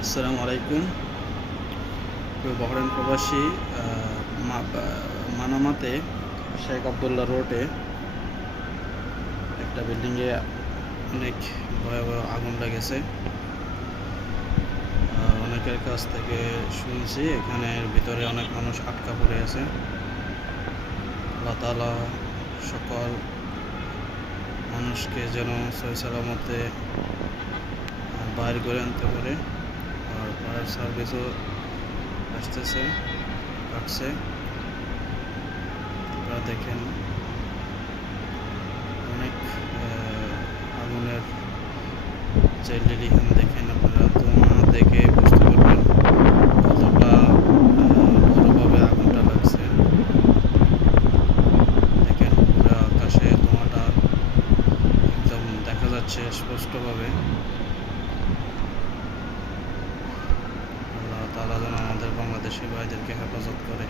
আসসালামু আলাইকুম। বহরেন প্রবাসী মানামাতে শেখ আবদুল্লাহ রোডে একটা বিল্ডিংয়ে অনেক ভয়াবহ আগুন লেগেছে। অনেকের কাছ থেকে শুনছি এখানের ভিতরে অনেক মানুষ আটকা পড়ে আছে। আল্লাহ তাআলা সকল মানুষকে যেন সহি সালামতে বাইর করে আনতে পারে। আর ফায়ার সার্ভিসও আসতেছে, কাটছে। আপনারা দেখেন অনেক আগুনের যে লিলিহান দেখেন, আপনারা ধোঁয়া দেখে বুঝতে পারবেন কতটা বড়ভাবে আগুনটা লাগছে। দেখেন পুরো আকাশে ধোঁয়াটা একদম দেখা যাচ্ছে স্পষ্টভাবে। আল্লাহ তাআলা যেন আমাদের বাংলাদেশি ভাইদেরকে হেফাজত করে।